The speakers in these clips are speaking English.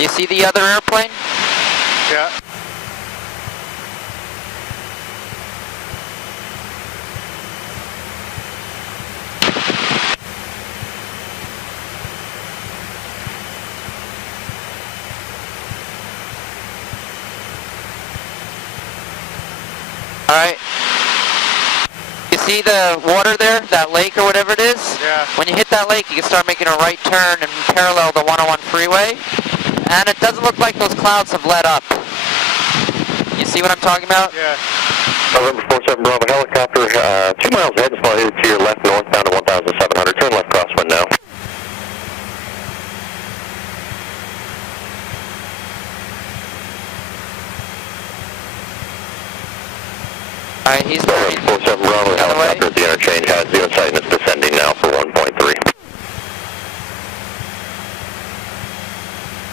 You see the other airplane? Yeah. All right. You see the water there, that lake or whatever it is? Yeah. When you hit that lake, you can start making a right turn and parallel the 101 freeway. And it doesn't look like those clouds have let up. You see what I'm talking about? Yeah. November 47 Bravo helicopter, 2 miles ahead, slide to your left northbound to 1,700. Turn left crosswind now. Alright, he's turning. 47 Bravo helicopter at the interchange has zero sight and it's descending now for 1.3.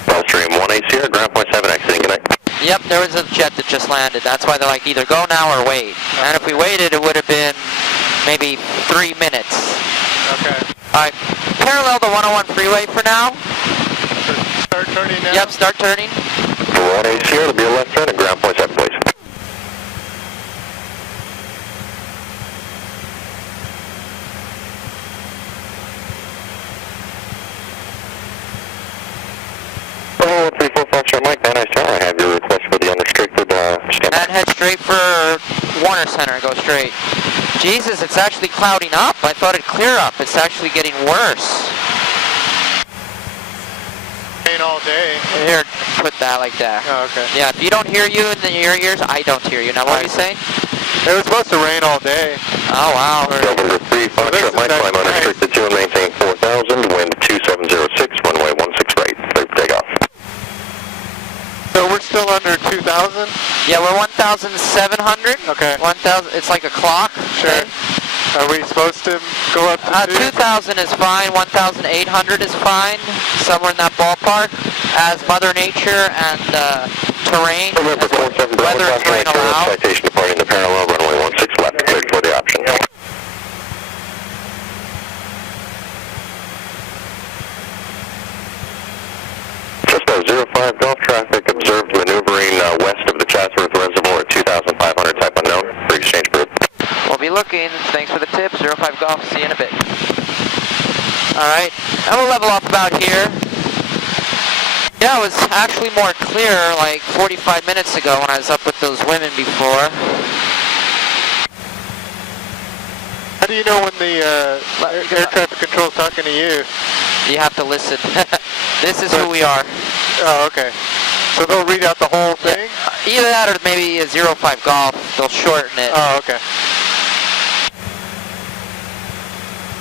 Gulfstream 1A Sierra, ground point 7 exiting, good night. Yep, there was a jet that just landed. That's why they're like, either go now or wait. And if we waited, it would have been maybe 3 minutes. Okay. Alright, parallel the 101 freeway for now. Start turning now? Yep, start turning. 1A Sierra, to be a left turn at ground point 7, please. Oh, 34 Foxtrot Mike, Van Nuys Tower, I have your request for the unrestricted standby. And head straight for Warner Center, go straight. Jesus, it's actually clouding up. I thought it'd clear up. It's actually getting worse. Rain all day. Here, put that like that. Oh, okay. Yeah, if you don't hear you in your ears, I don't hear you. Now, what are you saying? It was supposed to rain all day. Oh, wow. November 3 Foxtrot Mike, climb unrestricted 2 and maintain 4,000, wind 2706, runway 16 right, clear for takeoff. So we're still under 2,000? Yeah, we're 1,700. Okay. 1,000. It's like a clock. Sure. Okay? Are we supposed to go up to 2,000 is fine. 1,800 is fine. Somewhere in that ballpark. As Mother Nature and terrain, November 47 Bravo, weather and terrain allow. citation departing the parallel, runway 16 left, cleared for the option. Cisco 05 Golf traffic observed maneuvering west of the Chatsworth Reservoir at 2,500, type unknown, free exchange group. We'll be looking. Thanks for the tip. 05 Golf. See you in a bit. Alright. And we'll level off about here. Yeah, it was actually more clear like 45 minutes ago when I was up with those women before. How do you know when the air traffic control is talking to you? You have to listen. This is who we are. Oh, okay. So they'll read out the whole thing? Yeah. Either that or maybe a 05 Golf. They'll shorten it. Oh, okay.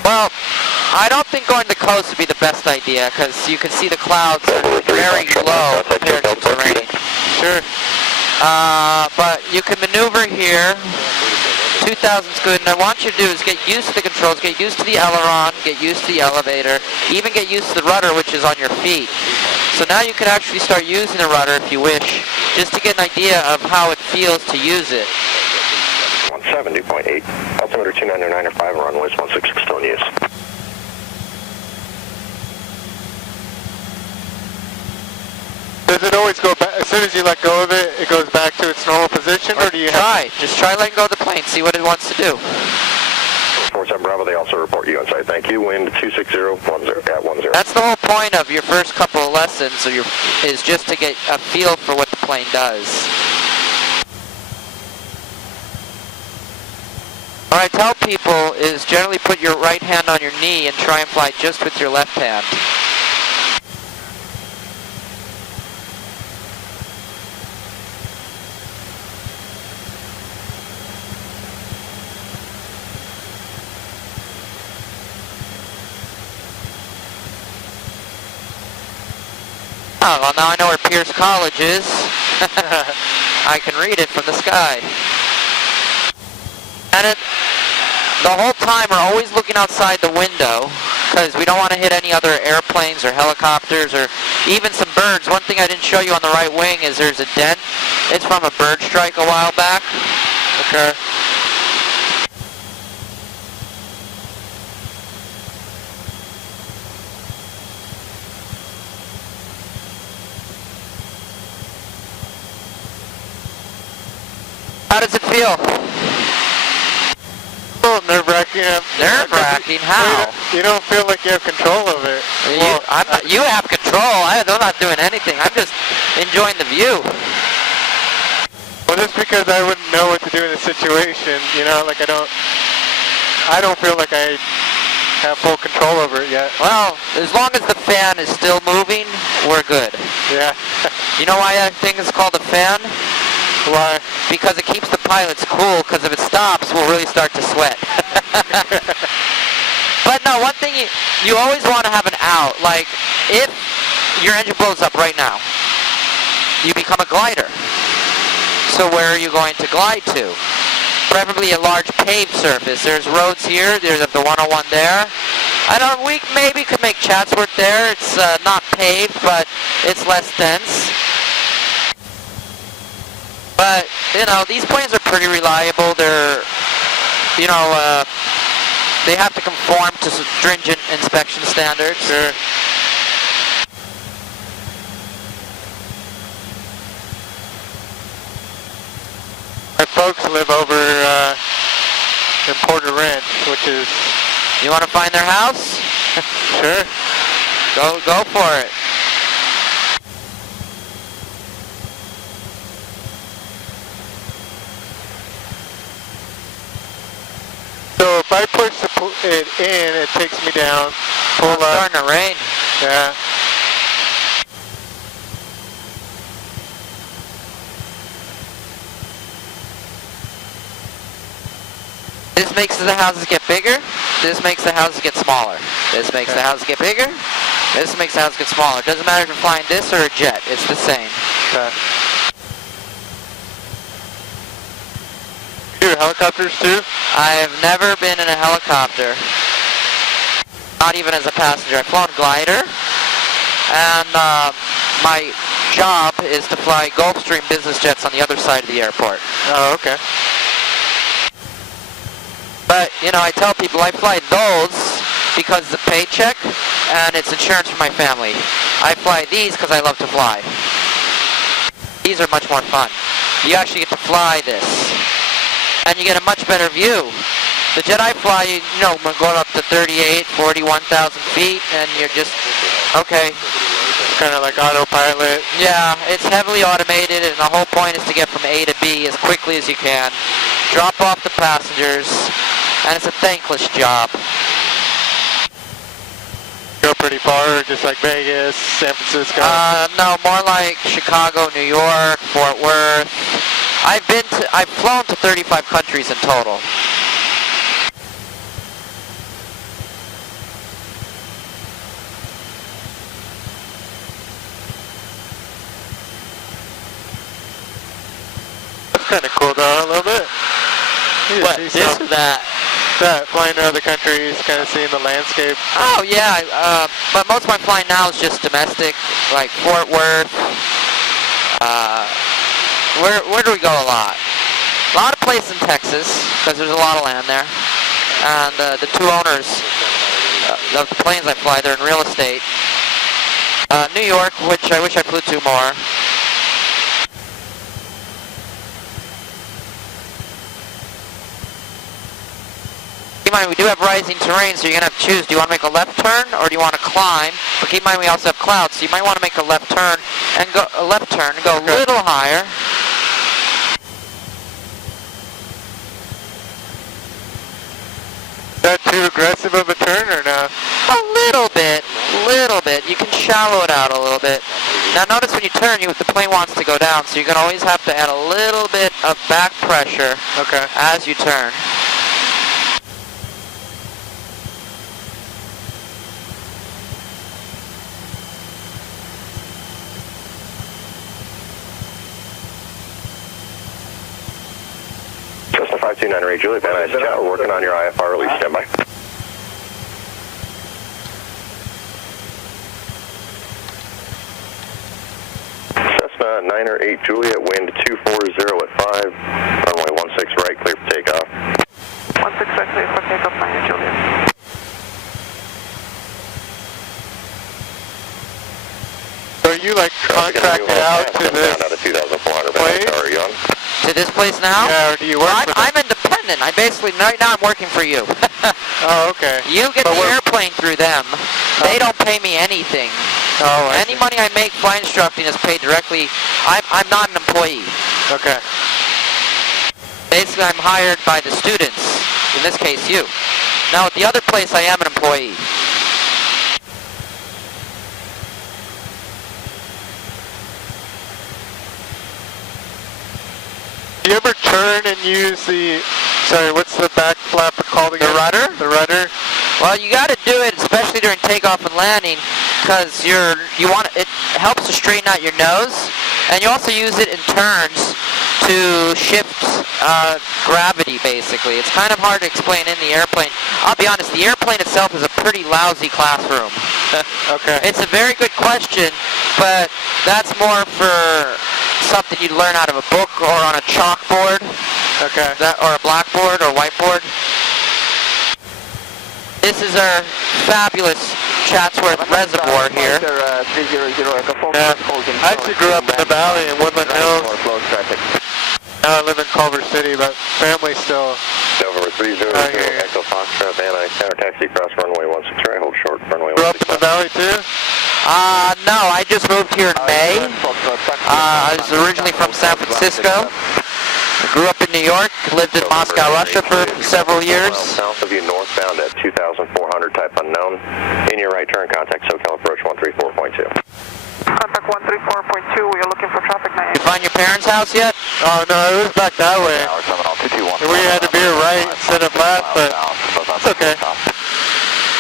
Well, I don't think going to the coast would be the best idea because you can see the clouds are very low compared to terrain. Sure. But you can maneuver here. 2,000 is good, and I want you to do is get used to the controls, get used to the aileron, get used to the elevator, even get used to the rudder, which is on your feet. So now you can actually start using the rudder if you wish, just to get an idea of how it feels to use it. 170.8, altimeter 299.5, runways 16 still in use. Does it always go back, as soon as you let go of it, it goes back to its normal position, or do you have to... Just try letting go of the plane, see what it wants to do. 47 Bravo, they also report you on site. Thank you, wind 26010 at 10. That's the whole point of your first couple of lessons, is just to get a feel for what the plane does. What I tell people is generally put your right hand on your knee and try and fly just with your left hand. Oh, well, now I know where Pierce College is. I can read it from the sky. And the whole time we're always looking outside the window because we don't want to hit any other airplanes or helicopters or even some birds. One thing I didn't show you on the right wing is there's a dent. It's from a bird strike a while back. Okay. How does it feel? A little nerve-wracking. Nerve-wracking? How? You don't feel like you have control of it. You have control. I'm not doing anything. I'm just enjoying the view. Well, just because I wouldn't know what to do in a situation, you know, like I don't feel like I have full control over it yet. Well, as long as the fan is still moving, we're good. Yeah. You know why that thing is called a fan? Why? Because it keeps the pilots cool, because if it stops, we'll really start to sweat. But no, one thing, you always want to have an out. Like, if your engine blows up right now, you become a glider. So where are you going to glide to? Preferably a large paved surface. There's roads here, there's the 101 there. I don't, we maybe could make Chatsworth there. It's not paved, but it's less dense. But, you know, these planes are pretty reliable. They're, you know, they have to conform to stringent inspection standards. Sure. My folks live over in Porter Ranch, which is... You want to find their house? Sure. Go for it. So if I push it in, it takes me down. Pull It's up. starting to rain. Yeah. This makes the houses get bigger. This makes the houses get smaller. This makes the houses get bigger. This makes the houses get smaller. It doesn't matter if you're flying this or a jet. It's the same. Okay. You do helicopters too? I have never been in a helicopter. Not even as a passenger. I've flown glider. And my job is to fly Gulfstream business jets on the other side of the airport. Oh, okay. But, you know, I tell people I fly those because it's a paycheck and it's insurance for my family. I fly these because I love to fly. These are much more fun. You actually get to fly this. And you get a much better view. The jet I fly, you know, we're going up to 38, 41,000 feet, and you're just, okay. It's kind of like autopilot. Yeah, it's heavily automated, and the whole point is to get from A to B as quickly as you can. Drop off the passengers, and it's a thankless job. Go pretty far, just like Vegas, San Francisco. No, more like Chicago, New York, Fort Worth. I've flown to 35 countries in total. That's kind of cool though, a little bit. What, this or that? That, flying to other countries, kind of seeing the landscape. Oh yeah, but most of my flying now is just domestic, like Fort Worth. Where do we go a lot? A lot of places in Texas, because there's a lot of land there. And the two owners of the planes I fly, they're in real estate. New York, which I wish I flew to more. Keep in mind, we do have rising terrain, so you're going to have to choose. Do you want to make a left turn, or do you want to climb? But keep in mind, we also have clouds, so you might want to make a left turn and go a little higher. Is that too aggressive of a turn or no? A little bit. You can shallow it out a little bit. Now notice when you turn, the plane wants to go down, so you're going to always have to add a little bit of back pressure as you turn. Cessna 5298 Juliet, Van Nuys Chow, we're working on your IFR release, standby. Cessna 908 Juliet, wind 240 at 5, runway 16 right, clear for takeoff. 16 right, clear for takeoff, 908 Juliet. So are you like contracted out to this down out of 2,400 place? How are you on? To this place now? Yeah, or do you work Well, for them? I'm independent. I basically, right now I'm working for you. Oh, okay. You get But the we're- airplane through them. They don't pay me anything. Oh, I Any see. money I make flight instructing is paid directly. I'm not an employee. Okay. Basically, I'm hired by the students. In this case, you. Now, at the other place, I am an employee. Do you ever turn and use the, sorry, what's the back flap called again? The rudder? The rudder? Well, you got to do it, especially during takeoff and landing, because it helps to straighten out your nose, and you also use it in turns to shift gravity, basically. It's kind of hard to explain in the airplane. I'll be honest, the airplane itself is a pretty lousy classroom. Okay. It's a very good question, but that's more for something you'd learn out of a book or on a chalkboard, Okay. or a blackboard or whiteboard. This is our fabulous Chatsworth Reservoir here. Yeah. I actually grew up in the valley in Woodland Hills. Now I live in Culver City, but family still. November 30, Right here. Echo Foxtrot, Van Nuys Tower, taxi across runway 16 right, hold short, runway Grew up in 16. the valley too? No, I just moved here in May. I was originally from San Francisco. I grew up in New York, lived in Moscow, Russia for several years. South of you, northbound at 2,400, type unknown. In your right turn, contact SoCal approach 134.2. Contact 134.2, we are looking for traffic 98. You find your parents' house yet? Oh no, it was back that way. We had to veer right instead of left, but it's okay.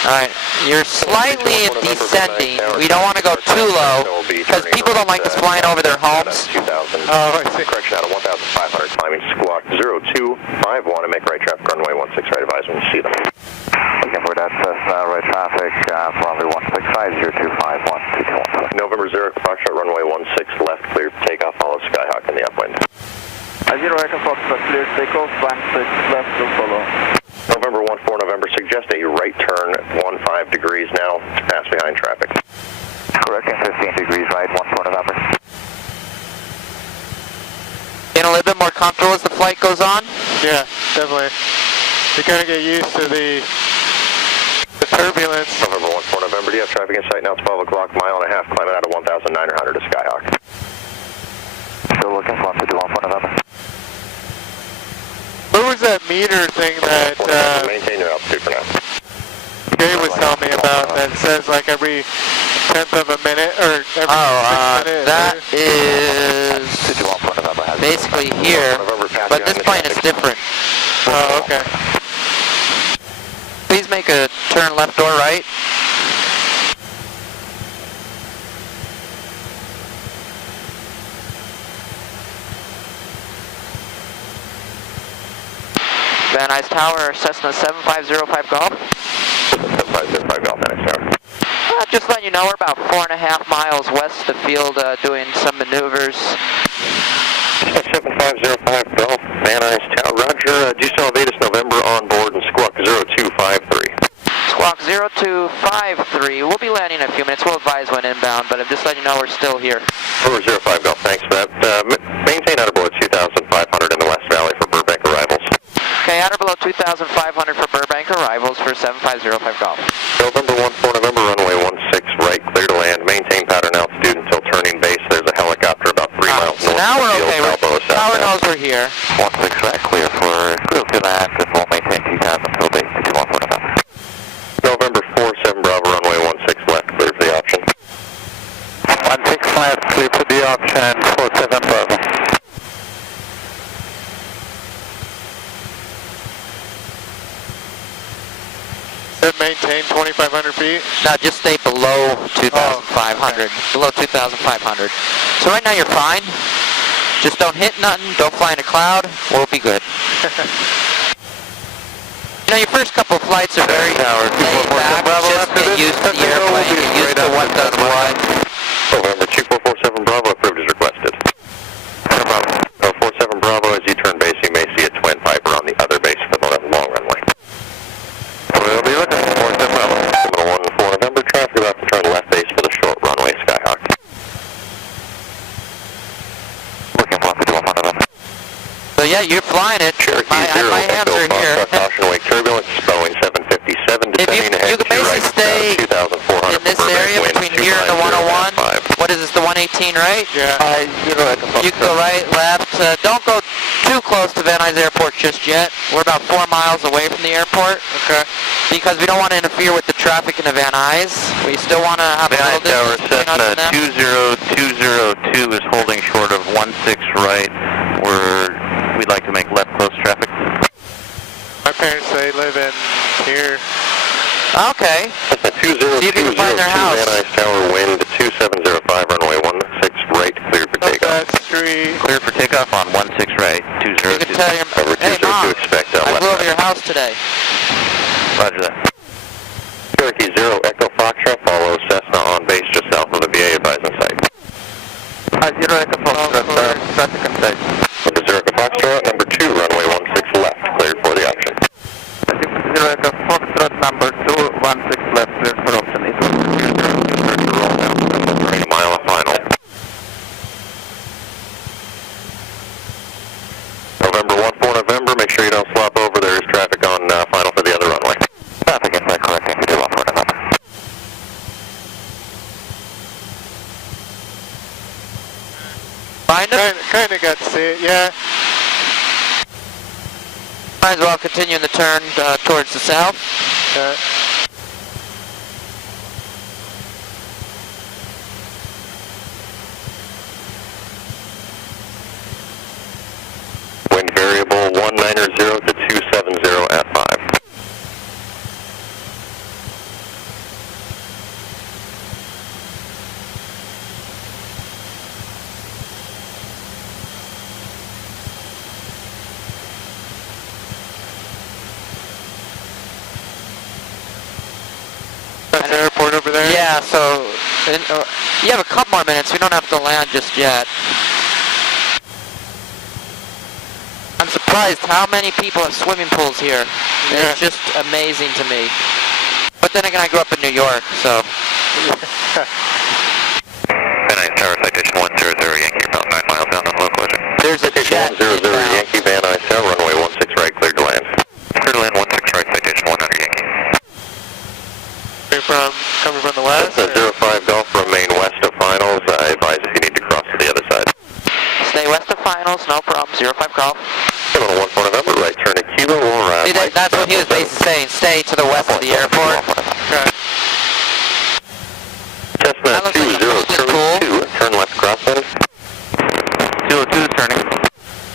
Alright, you're slightly in descending. We don't want to go too low, because people don't like us flying over their homes. 2,000. Oh, I see. Correction out of 1,500, climbing squawk 0251 and make right traffic runway 16 right, advise when you see them. Looking for that right traffic, runway 165, 125, 1221. November 0, Foxtrot, runway 16 left, clear takeoff, follow Skyhawk in the upwind. 0 Echo Foxtrot, clear takeoff, 16 left, will follow. November 14, November, suggest a right turn 15 degrees now to pass behind traffic. Correcting 15 degrees right, 14 November. Getting a little bit more comfortable as the flight goes on? Yeah, definitely. You kind of get used to the turbulence. November 14, November, do you have traffic in sight now? It's 12 o'clock, mile and a half, climbing out of 1,900 to Skyhawk. Still looking for 151 November. What was that meter thing that Maintain your altitude for now. Dave was telling me about that says like every 10th of a minute or every 6 minutes? That is basically here, but this plane is different. Oh, okay. Please make a turn left or right. Van Nuys Tower, Cessna 7505 Golf. 7505 Golf, Van Nuys Tower. Just letting you know, we're about 4.5 miles west of the field doing some maneuvers. 7505 Golf, Van Nuys Tower. Roger, do you still have Vetus November on board and squawk 0253? Squawk 0253. We'll be landing in a few minutes. We'll advise when inbound, but I'm just letting you know we're still here. Over 05 Golf, thanks for that. Maintain out of below 2,500 in the West Valley for Burbank arrivals. Okay, out or below 2,500 for Burbank arrivals for 7505 Golf. November 14, November, runway 16 right, clear to land. Maintain pattern altitude until turning base. There's a helicopter about 3 miles So north now of we're the field. okay. Balboa Tower knows southbound. we're here. 16 right, clear to land, and we'll maintain 2,000 until base, 214 November. November 47 Bravo, runway 16 left, clear for the option. 16 left, clear for the option, 47 Bravo. Maintain 2,500 feet. No, just stay below 2,500. Below 2,500. So right now you're fine. Just don't hit nothing. Don't fly in a cloud. We'll be good. You know, your first couple of flights are very laid back. Just get used to the airplane. Get used to what does what. November 2447 Bravo, approved as requested. 47 Bravo, as you turn base, you may see a twin Piper on the other base for the long runway. We'll be looking for 47 Bravo. Terminal 14 November, traffic about to turn left base for the short runway, Skyhawk. Looking for 151 November. So yeah, you're flying it. Cherokee My 0, hands Echo are here. Foxtrot, caution wake turbulence, Boeing 757, descending ahead you can to your right, basically stay 2,400 in this for area Burbank, wind between here and the 101. 250.5. What is this, the 118, right? Yeah. 0, Echo You can go Foxtrot. right, left. Don't go too close to Van Nuys Airport just yet. We're about 4 miles away from the airport. Okay. Because we don't want to interfere with the traffic in the Van Nuys. We still want to have a Van little Nuys Tower, distance between us and Cessna them. 20202 is holding short of 16 right. We'd like to make left close traffic. My parents, they live in here. Okay. Cessna 20202, See if you can find their house. Van Nuys Tower, wind 2705, runway 16 right, clear for Up takeoff. that street. Clear for takeoff on 16 right, You 202. can tell your, Over hey 202, Mom, expect I left flew over side. your house today. Roger that. Cherokee 0, Echo Foxtrot, follow Cessna on base just south of the VA advising site. 0 Echo Foxtrot, traffic on site. Number 0, Echo Foxtrot, number 2, runway 16 left, cleared for the option. 0 Echo Foxtrot, number 2, 16 left, cleared for option. It was 0 cleared to roll down. 1 mile of final. November 14 November, make sure you don't slop over. There is traffic on final for the other runway. Traffic inside correcting to 14 November. Find us? Kind of got to see it, yeah. Might as well continue the turn towards the south. Wind variable 190 to 270 at 5. That's the airport over there. Yeah, so you have a couple more minutes. We don't have to land just yet. I'm surprised how many people have swimming pools here. Yeah. It's just amazing to me. But then again, I grew up in New York, so. Van Nuys Tower, citation 100 Yankee, about 9 miles down on local closure. There's a jet 100 inbound. Yankee Van Nuys Tower, runway 16 right, cleared to land. Clear to land 16 right, citation 100 Yankee. Coming from the west? Cessna 05 Golf, remain west of finals. I advise if you need to cross to the other side. Stay west of finals, no problem. 05 Golf. Terminal 14 November, right turn to Cuba or See, that's what he was basically saying. Stay to the west of the airport. Okay. Cessna That looks like a 20 movement turn pool. 2, turn left crosswind. 202 is turning.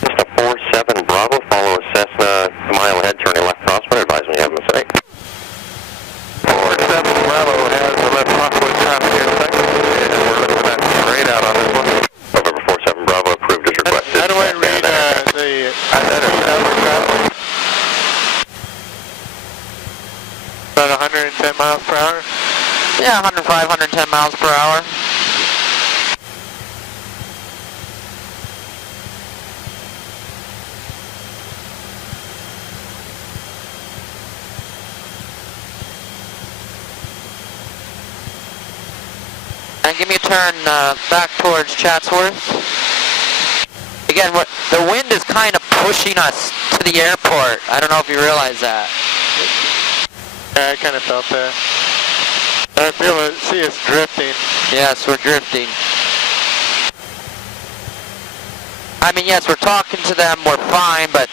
Cessna 47 Bravo, follow a Cessna a mile ahead, turning left crosswind, advise when you have them in sight. 47 Bravo has the left crosswind traffic in sight. And we're looking at that straight out on this one. November 47 Bravo, approved as requested. How do I read the hour traffic? About 110 miles per hour? Yeah, 105, 110 miles per hour. And give me a turn back towards Chatsworth. Again, the wind is kind of pushing us to the airport. I don't know if you realize that. Yeah, I kind of felt that. I feel it, see us drifting. Yes, we're drifting. I mean, yes, we're talking to them, we're fine, but,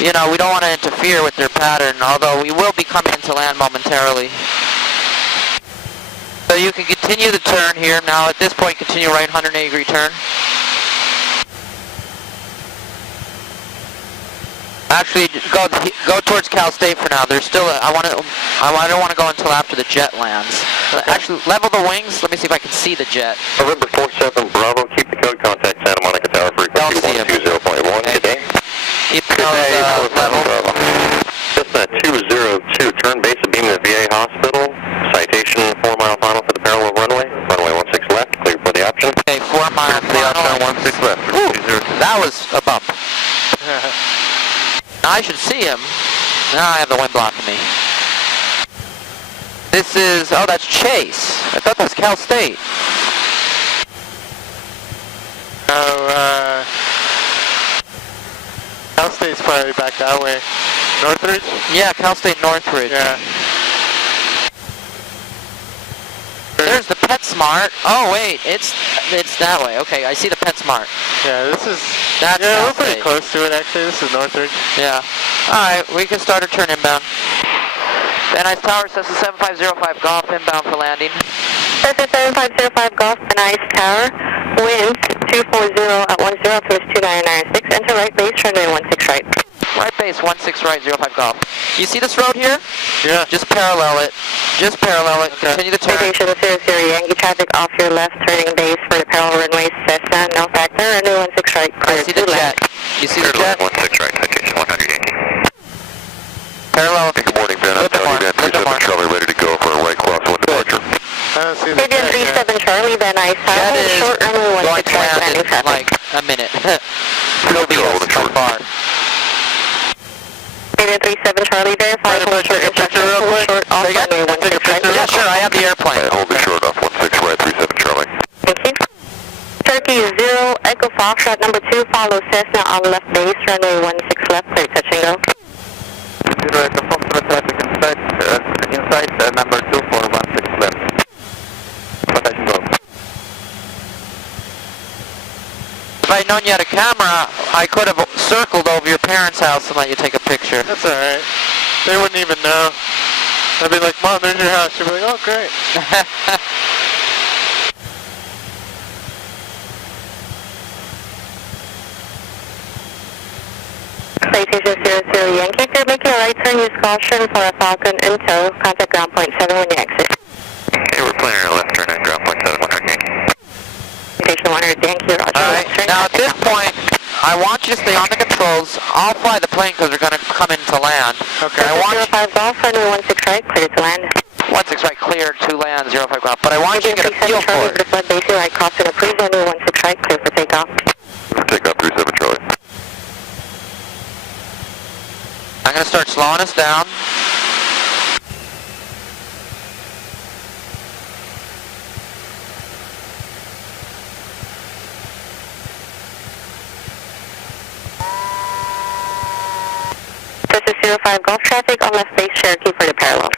you know, we don't want to interfere with their pattern, although we will be coming into land momentarily. So you can continue the turn here. Now, at this point, continue right 180-degree turn. Actually, go towards Cal State for now. There's still I don't want to go until after the jet lands. Actually, level the wings. Let me see if I can see the jet. November 47 Bravo, keep the code contact Santa Monica Tower frequency Don't see him. 120.1 today. Keep those level. Cessna 202, turn base of beam to the VA hospital. Citation 4 mile final for the parallel runway. Runway 16 left, clear for the option. Okay, 4 mile final. 16 left. Ooh, that was a bump. Now I should see him. Now I have the wind blocking me. This is, oh, that's Chase. I thought that was Cal State. probably back that way. Northridge? Yeah, Cal State Northridge. Yeah. There's the PetSmart. Oh wait, it's that way. Okay, I see the PetSmart. Yeah, this is... That's yeah, Cal we're pretty State. close to it actually. This is Northridge. Yeah. Alright, we can start a turn inbound. Van Nuys Tower, Cessna 7505 Golf, inbound for landing. Cessna 7505 Golf, Van Nuys Tower, wind 240 at 10, approach 2996, enter right base, runway 16 right. Right base, 16 right, 05 Golf. You see this road here? Yeah. Just parallel it. Just parallel it. Okay. Continue the turn. Citation 00 Yankee traffic off your left, turning base for the parallel runway, Cessna, no factor, runway 16 right, I clear see to the land. jet. You see the jet? 16 right, citation 100 Yankee. Parallel. Good morning, Ben. I'm Tony Van 37 Charlie, ready to go for a right crosswind departure. I don't see the Avian jet yet. 37 Charlie, Van Nuys Jet Tower, is short runway going 16 to right, land landing in traffic. like a minute. It'll be us by far. Avian 37 Charlie, verify Mind if I hold short take a picture instructions, real hold quick? short off Say again? runway Take a 16 right. picture Yeah, sure, I have the airplane. Hold me short off 16 right, 37 Charlie. Thank you. Turkey 0, Echo Foxtrot number 2, follow Cessna on left base, runway 16 left, clear touch and go. 0 Echo Foxtrot traffic inside number 2 for 16 left. Touch and go. If I'd known you had a camera, I could have circled over your parents' house and let you take a picture. That's alright. They wouldn't even know. I'd be like, Mom, there's your house. She'd be like, oh, great. Citation 00 Yankee, if you're making a right turn, use caution for a Falcon in tow. Contact ground point 7 when you exit. Okay, we're planning our left turn at ground point 7 100 Yankee. Citation 100 Yankee, roger. Alright, Left turn, now at contact this ground point, I want you to stay on the controls. I'll fly the plane because we're going to come in to land. Okay. I want 05 Golf, runway 16 right, clear to land. 16 right, clear to land, 05 Golf. But I want you to get a feel for it. The flood base, right crossing approved, runway 16 right, clear for takeoff. Take off 37 Charlie. I'm going to start slowing us down. Cessna 05 Golf traffic on left base, Cherokee for the parallel.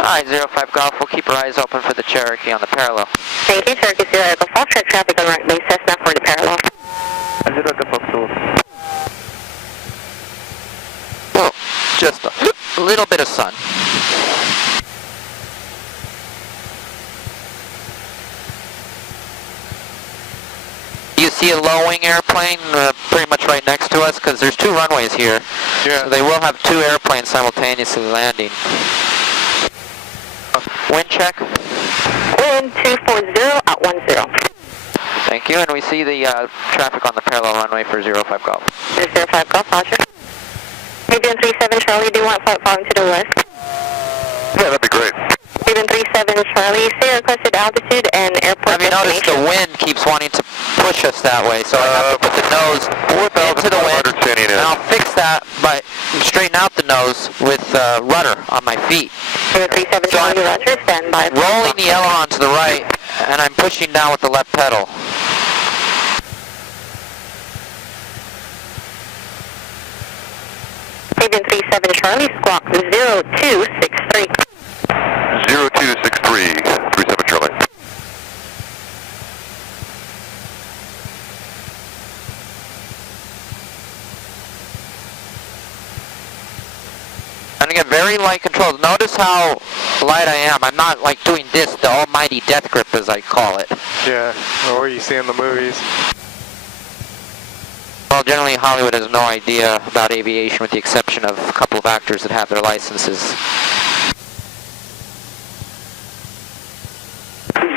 Alright, 05 Golf, we'll keep our eyes open for the Cherokee on the parallel. Thank you, Cherokee 0 Echo Foxtrot traffic on right base, Cessna for the parallel. 0 Echo Foxtrot. Well, just a little bit of sun. You see a low-wing airplane pretty much right next to us because there's 2 runways here. Yeah. So they will have 2 airplanes simultaneously landing. Wind check. Wind 240 at 10. Thank you. And we see the traffic on the parallel runway for 05 Golf. 05 Golf, roger. Avian 37 Charlie, do you want flight falling to the west? Yeah, that'd be great. Avian 37 Charlie, say requested altitude and airport Have you noticed the destination. wind keeps wanting to push us that way, so I have to put the nose into the wind, and I'll fix that by straighten out the nose with rudder on my feet. Avian 37 So I'm Charlie, roger, stand by. rolling the aileron to the right, and I'm pushing down with the left pedal. Avian 37 Charlie, squawk 0263. 0263, 37 Charlie. I'm going to get very light controls. Notice how light I am. I'm not like doing this, the almighty death grip as I call it. Yeah, or what you see in the movies. Well, generally Hollywood has no idea about aviation with the exception of a couple of actors that have their licenses.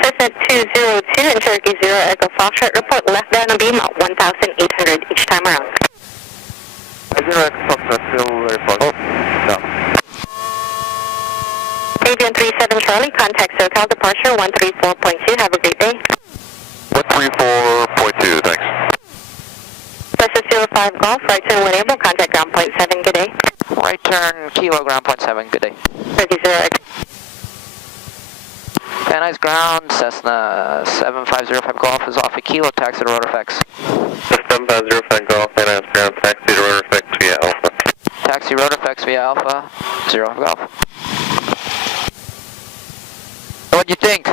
Cessna 202 and Cherokee 0 Echo Foxtrot, report left down a beam at 1,800 each time around. 0 Echo Foxtrot, still very far. Oh, no. Avian 37 Charlie, contact SoCal departure 134.2, have a great day. 134.2, thanks. Cessna 05 Golf, right turn when able, contact ground point 7, good day. Right turn, kilo, ground point 7, good day. Cherokee 0 Echo. Van Nuys ground, Cessna 7505 Golf is off a kilo, taxi to ROTOR F. 7505 Golf, Van Nuys ground, taxi to ROTOR F via Alpha. Alpha, 0 Alpha Golf. What'd you think?